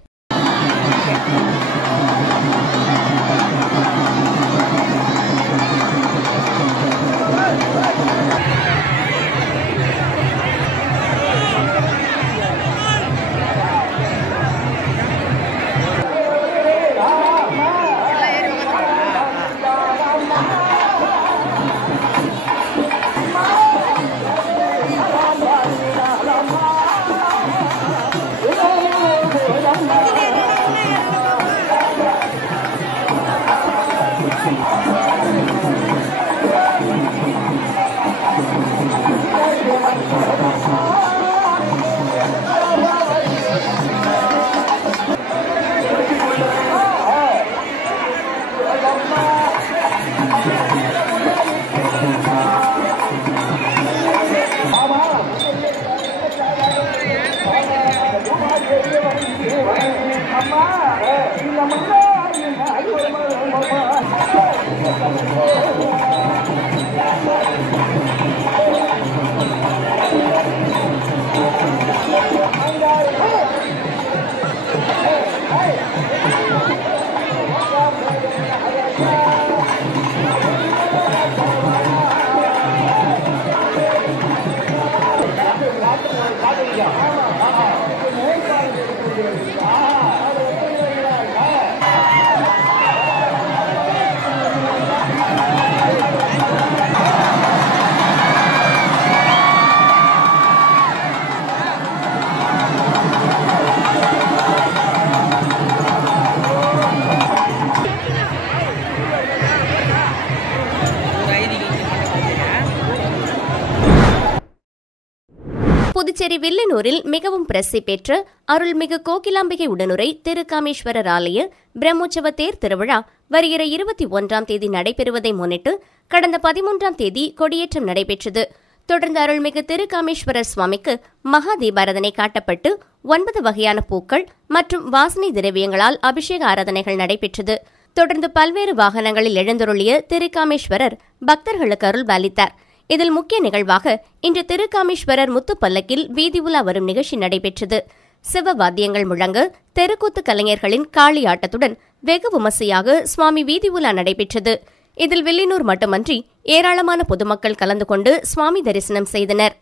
புதுச்சேரி வில்லியனூரில் மிகவும் பிரசித்தி பெற்ற அருள்மிகு கோகிலாம்பிகை உடனுரை திருக்காமேஸ்வரர் ஆலய பிரம்மோற்சவ தேர் திருவிழா வருகிற 21ஆம் தேதி நடைபெறுவதை முன்னிட்டு கடந்த 13ஆம் தேதி கொடியேற்றம் நடைபெற்றது. தொடர்ந்து அருள்மிகு திருக்காமேஸ்வரர் சுவாமிக்கு மகா தீபாராதனை காட்டப்பட்டு 9 வகையான பூக்கள் மற்றும் வாசனை திரவியங்களால் அபிஷேக ஆராதனைகள் நடைபெற்றது. தொடர்ந்து பல்வேறு வாகனங்களில் எழுந்தருளிய திருக்காமேஸ்வரர் பக்தர்களுக்கு அருள் பாலித்தார். இதில் முக்கிய நிகழ்வாக இன்று திருக்காமேஸ்வரர் முத்துப்பல்லக்கில் வீதி உலா வரும் நிகழ்ச்சி நடைபெற்றது. சிவவாத்தியங்கள் முழங்க தெருக்கூத்து கலைஞர்களின் காளி ஆட்டத்துடன் வெகு விமர்சையாக சுவாமி வீதி உலா நடைபெற்றது. இதில் வில்லியனூர் மட்டுமன்றி ஏராளமான பொதுமக்கள் கலந்து கொண்டு சுவாமி தரிசனம் செய்தனர்.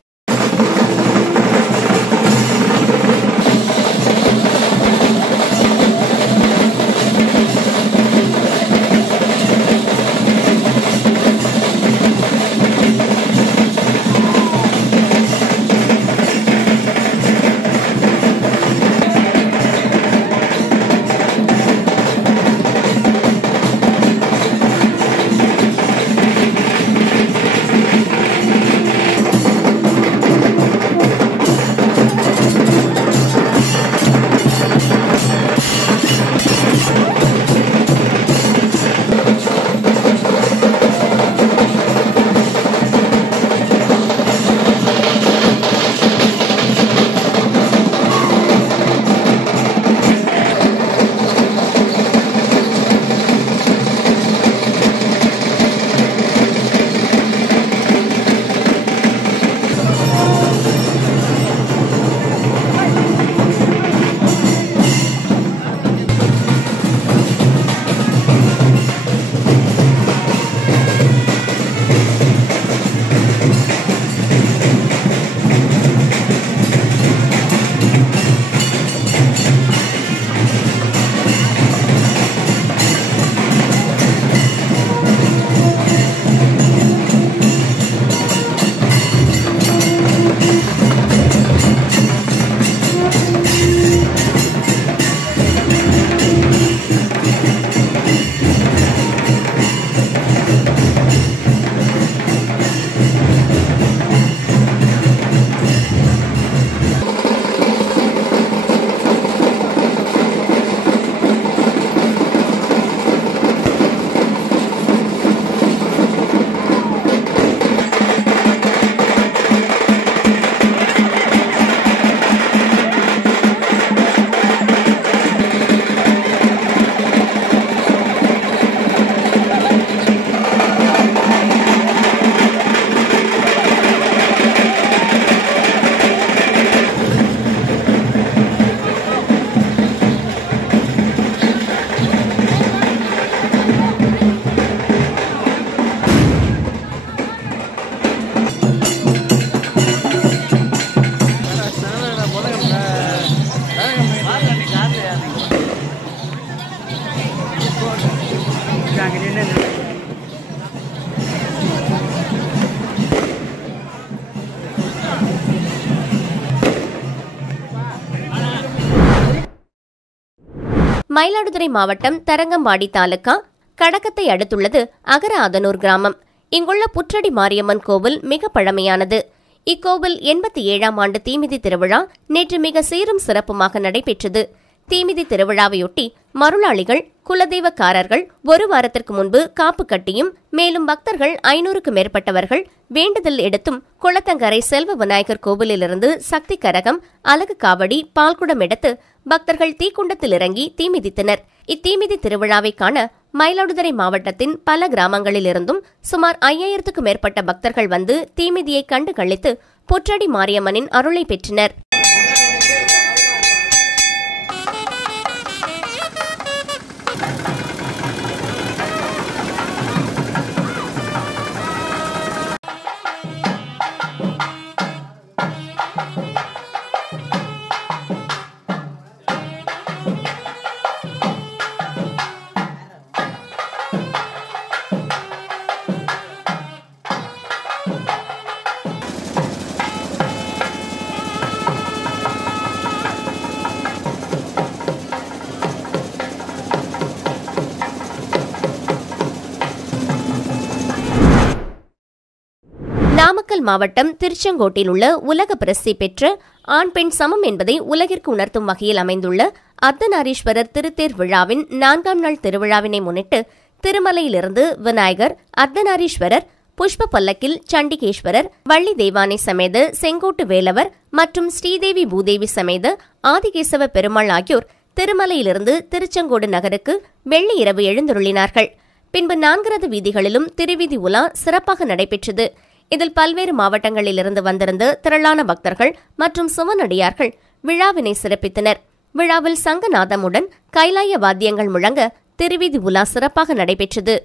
மயிலாடுதுறை மாவட்டம் தரங்கம்பாடி தாலுகா கடக்கத்தை அடுத்துள்ளது அகராதனூர் கிராமம். இங்குள்ள புற்றடி மாரியம்மன் கோவில் மிக பழமையானது. இக்கோவில் 87ஆம் ஆண்டு தீமிதி திருவிழா நேற்று மிக சீரும் சிறப்புமாக நடைபெற்றது. தீமிதி திருவிழாவையொட்டி மருளாளிகள் குலதெய்வக்காரர்கள் ஒரு வாரத்திற்கு முன்பு காப்பு கட்டியும் மேலும் பக்தர்கள் 500க்கும் மேற்பட்டவர்கள் வேண்டுதல் எடுத்தும் குளத்தங்கரை செல்வ விநாயகர் கோவிலிலிருந்து சக்தி கரகம் அலகு காவடி பால்குடம் எடுத்து பக்தர்கள் தீக்குண்டத்தில் இறங்கி தீமிதித்தனர். இத்தீமிதி திருவிழாவை காண மயிலாடுதுறை மாவட்டத்தின் பல கிராமங்களிலிருந்தும் சுமார் 5000க்கும் மேற்பட்ட பக்தர்கள் வந்து தீமிதியை கண்டு களித்து பொற்றடி மாரியம்மனின் அருளை பெற்றனர். நாமக்கல் மாவட்டம் திருச்செங்கோட்டில் உள்ள உலக பிரசித்தி பெற்ற ஆண் பெண் சமம் என்பதை உலகிற்கு உணர்த்தும் வகையில் அமைந்துள்ள அர்த்தநாரீஸ்வரர் திருத்தேர் விழாவின் 4ஆம் நாள் திருவிழாவினை முன்னிட்டு திருமலையிலிருந்து விநாயகர், அர்த்தநாரீஸ்வரர், புஷ்ப பல்லக்கில் சண்டிகேஸ்வரர், வள்ளி தெய்வானை சமேத செங்கோட்டு வேலவர் மற்றும் ஸ்ரீதேவி பூதேவி சமேத ஆதிகேசவ பெருமாள் ஆகியோர் திருமலையிலிருந்து திருச்செங்கோடு நகருக்கு வெள்ளி இரவு எழுந்தருளினார்கள். பின்பு 4 ரத வீதிகளிலும் திருவீதி உலா சிறப்பாக நடைபெற்றது. இதில் பல்வேறு மாவட்டங்களிலிருந்து வந்திருந்த திரளான பக்தர்கள் மற்றும் சுவனடியார்கள் விழாவினை சிறப்பித்தனர். விழாவில் சங்கநாதமுடன் கைலாய வாத்தியங்கள் முழங்க திருவீதி உலா சிறப்பாக நடைபெற்றது.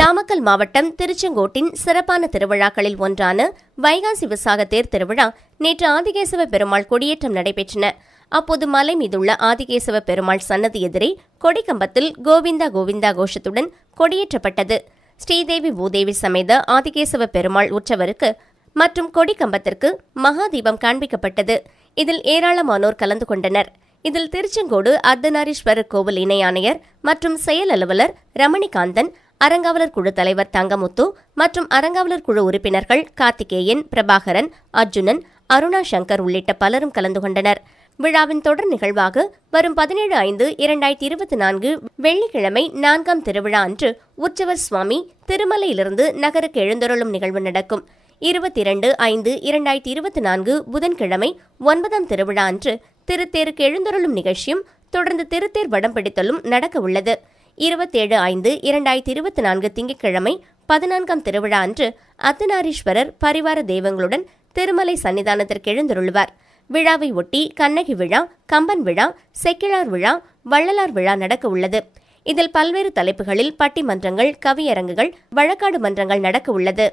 நாமக்கல் மாவட்டம் திருச்செங்கோட்டின் சிறப்பான திருவிழாக்களில் ஒன்றான வைகாசி விசாக தேர் திருவிழா நேற்று ஆதிகேசவ பெருமாள் கொடியேற்றம் நடைபெற்றன. அப்போது மலை மீதுள்ள ஆதிகேசவ பெருமாள் சன்னதி எதிரே கொடிக்கம்பத்தில் கோவிந்தா கோவிந்தா கோஷத்துடன் கொடியேற்றப்பட்டது. ஸ்ரீதேவி பூதேவி சமேத ஆதிகேசவ பெருமாள் உற்சவருக்கு மற்றும் கொடிக்கம்பத்திற்கு மகாதீபம் காண்பிக்கப்பட்டது. இதில் ஏராளமானோர் கலந்து கொண்டனர். இதில் திருச்செங்கோடு அர்த்தநாரீஸ்வரர் கோவில் இணை ஆணையர் மற்றும் செயல் அலுவலர் ரமணிகாந்தன், அறங்காவலர் குழு தலைவர் தங்கமுத்து மற்றும் அறங்காவலர் குழு உறுப்பினர்கள் கார்த்திகேயன், பிரபாகரன், அர்ஜுனன், அருணா சங்கர் உள்ளிட்ட பலரும் கலந்து கொண்டனர். விழாவின் தொடர் நிகழ்வாக வரும் 17/5/2024 வெள்ளிக்கிழமை 4ஆம் திருவிழா அன்று உற்சவர் சுவாமி திருமலையிலிருந்து நகருக்கு எழுந்தருளும் நிகழ்வு நடக்கும். 22/5/2024 புதன்கிழமை 9ஆம் திருவிழா அன்று திருத்தேருக்கு எழுந்தருளும் நிகழ்ச்சியும் தொடர்ந்து திருத்தேர் வடம் பிடித்தலும் நடக்க உள்ளது. 27/5/2024 திங்கட்கிழமை 14ஆம் திருவிழா அன்று அர்த்தநாரீஸ்வரர் பரிவார தெய்வங்களுடன் திருமலை சன்னிதானத்திற்கு எழுந்தருளுவார். விழாவை ஒட்டி கண்ணகி விழா, கம்பன் விழா, செக்கிழார் விழா, வள்ளலார் விழா நடக்க உள்ளது. இதில் பல்வேறு தலைப்புகளில் பட்டிமன்றங்கள், கவியரங்குகள், வழக்காடு மன்றங்கள் நடக்க உள்ளது.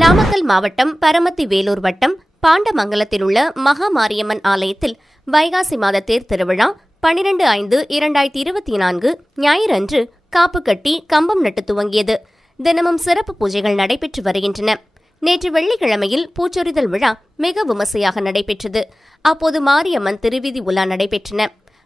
நாமக்கல் மாவட்டம் பரமத்தி வேலூர் வட்டம் பாண்டமங்கலத்தில் உள்ள மகா மாரியம்மன் ஆலயத்தில் வைகாசி மாத தேர் திருவிழா 12/5/2024 ஞாயிறன்று காப்பு கட்டி கம்பம் நட்டு துவங்கியது. தினமும் சிறப்பு பூஜைகள் நடைபெற்று வருகின்றன. நேற்று வெள்ளிக்கிழமையில் பூச்சொரிதல் விழா மிக விமர்சையாக நடைபெற்றது. அப்போது மாரியம்மன் திருவீதி உலா நடைபெற்றன.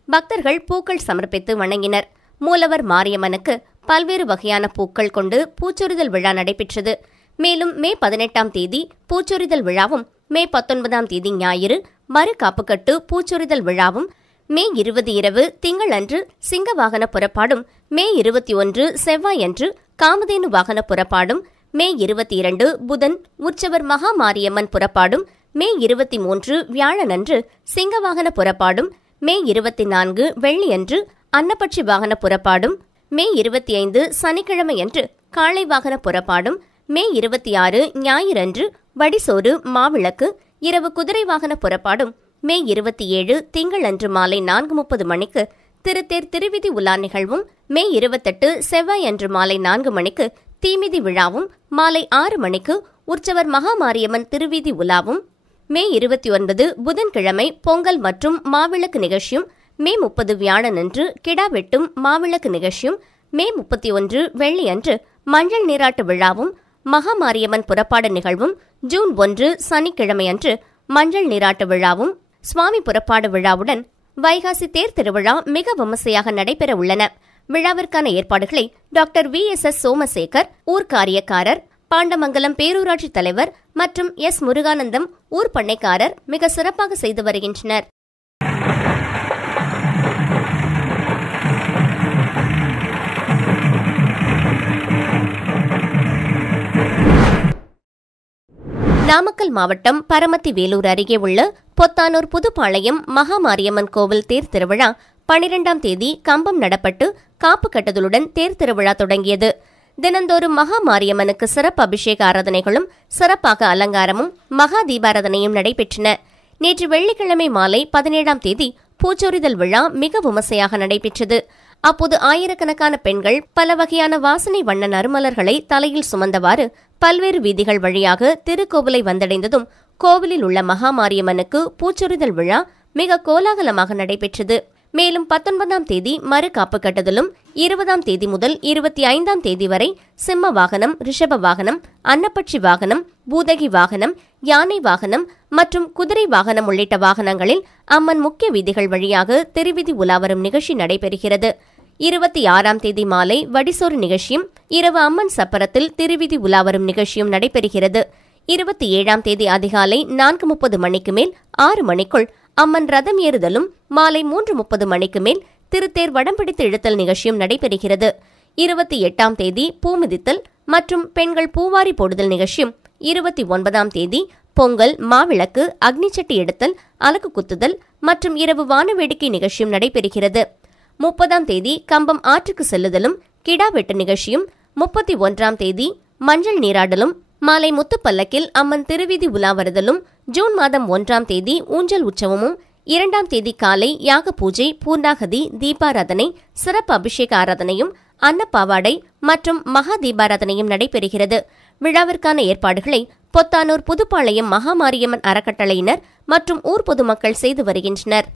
பக்தர்கள் பூக்கள் சமர்ப்பித்து வணங்கினர். மூலவர் மாரியம்மனுக்கு பல்வேறு வகையான பூக்கள் கொண்டு பூச்சொரிதல் விழா நடைபெற்றது. மேலும் மே 18ஆம் தேதி பூச்சொரிதல் விழாவும், மே 19ஆம் தேதி ஞாயிறு மறு காப்புக்கட்டு பூச்சொரிதல் விழாவும், மே 20 இரவு திங்கள் அன்று சிங்க வாகன புறப்பாடும், மே 21 செவ்வாய் அன்று காமதேனு வாகன புறப்பாடும், மே 22 புதன் உற்சவர் மகா மாரியம்மன் புறப்பாடும், மே 23 வியாழனன்று சிங்க வாகன புறப்பாடும், மே 24 வெள்ளியன்று அன்னப்பட்சி வாகன புறப்பாடும், மே 25 சனிக்கிழமையன்று காளை வாகன புறப்பாடும், மே 26 ஞாயிறன்று வடிசோறு மாவிளக்கு இரவு குதிரை வாகன புறப்பாடும், மே 27 திங்கள் அன்று மாலை 4:30 மணிக்கு திருத்தேர் திருவிதி உலா நிகழ்வும், மே 28 செவ்வாய் அன்று மாலை 4 மணிக்கு தீமிதி விழாவும், மாலை 6 மணிக்கு உற்சவர் மகாமாரியம்மன் திருவீதி உலாவும், மே 29 புதன்கிழமை பொங்கல் மற்றும் மாவிளக்கு நிகழ்ச்சியும், மே 30 வியாழனன்று கிடா வெட்டும் மாவிளக்கு நிகழ்ச்சியும், மே 31 வெள்ளி அன்று மஞ்சள் நீராட்டு விழாவும், மகாமாரியம்மன் புறப்பாடு நிகழ்வும், ஜூன் 1 சனிக்கிழமை அன்று மஞ்சள் நீராட்டு விழாவும், சுவாமி புறப்பாடு விழாவுடன் வைகாசி தேர் திருவிழா மிக விமர்சையாக நடைபெற உள்ளன. விழாவிற்கான ஏற்பாடுகளை டாக்டர் VSS சோமசேகர், ஊர் காரியக்காரர், பாண்டமங்கலம் பேரூராட்சி தலைவர் மற்றும் எஸ் முருகானந்தம், ஊர் பண்ணைக்காரர் மிக சிறப்பாக செய்து வருகின்றனர். நாமக்கல் மாவட்டம் பரமத்தி வேலூர் அருகே உள்ள பொத்தானூர் புதுப்பாளையம் மகாமாரியம்மன் கோவில் தேர் திருவிழா 12ஆம் தேதி கம்பம் நடப்பட்டு காப்பு கட்டுதலுடன் தேர் திருவிழா தொடங்கியது. தினந்தோறும் மகாமாரியம்மனுக்கு சிறப்பு அபிஷேக ஆராதனைகளும் சிறப்பாக அலங்காரமும் மகா தீபாராதனையும் நடைபெற்றன. நேற்று வெள்ளிக்கிழமை மாலை 17ஆம் தேதி பூச்சொரிதல் விழா மிக விமர்சையாக நடைபெற்றது. அப்போது ஆயிரக்கணக்கான பெண்கள் பல வகையான வாசனை வண்ண நறுமலர்களை தலையில் சுமந்தவாறு பல்வேறு வீதிகள் வழியாக திருக்கோவிலை வந்தடைந்ததும் கோவிலில் உள்ள மகாமாரியம்மனுக்கு பூச்சொரிதல் விழா மிக கோலாகலமாக நடைபெற்றது. மேலும் 19ஆம் தேதி மறு காப்பு கட்டுதலும், 20ஆம் தேதி முதல் 25ஆம் தேதி வரை சிம்ம வாகனம், ரிஷப வாகனம், அன்னப்பட்சி வாகனம், பூதகி வாகனம், யானை வாகனம் மற்றும் குதிரை வாகனம் உள்ளிட்ட வாகனங்களில் அம்மன் முக்கிய வீதிகள் வழியாக திருவிதி உலாவரும் நிகழ்ச்சி நடைபெறுகிறது. 26ஆம் தேதி மாலை வடிசோறு நிகழ்ச்சியும், இரவு அம்மன் சப்பரத்தில் திருவிதி உலாவரும் நிகழ்ச்சியும் நடைபெறுகிறது. 27ஆம் தேதி அதிகாலை 4:30 மணிக்கு மேல் 6 மணிக்குள் அம்மன் ரதம் ஏறுதலும், மாலை 3:30 மணிக்கு மேல் திருத்தேர் வடம் பிடித்து இழுத்தல் நிகழ்ச்சியும் நடைபெறுகிறது. 28ஆம் தேதி பூமிதித்தல் மற்றும் பெண்கள் பூவாரி போடுதல் நிகழ்ச்சியும், 29ஆம் தேதி பொங்கல், மாவிளக்கு, அக்னிச்சட்டி எடுத்தல், அலகு குத்துதல் மற்றும் இரவு வானவேடிக்கை நிகழ்ச்சியும் நடைபெறுகிறது. 30ஆம் தேதி கம்பம் ஆற்றுக்கு செல்லுதலும், கிடா வெட்டு நிகழ்ச்சியும், 31ஆம் தேதி மஞ்சள் நீராடலும், மாலை முத்துப்பல்லக்கில் அம்மன் திருவீதி உலா வருதலும், ஜூன் மாதம் 1ஆம் தேதி ஊஞ்சல் உற்சவமும், 2ஆம் தேதி காலை யாக பூஜை, பூர்ணாகதி, தீபாராதனை, சிறப்பு அபிஷேக ஆராதனையும், அன்னப்பாவாடை மற்றும் மகா தீபாராதனையும் நடைபெறுகிறது. விழாவிற்கான ஏற்பாடுகளை பொத்தானூர் புதுப்பாளையம் மகாமாரியம்மன் அறக்கட்டளையினர் மற்றும் ஊர் பொதுமக்கள் செய்து வருகின்றனர்.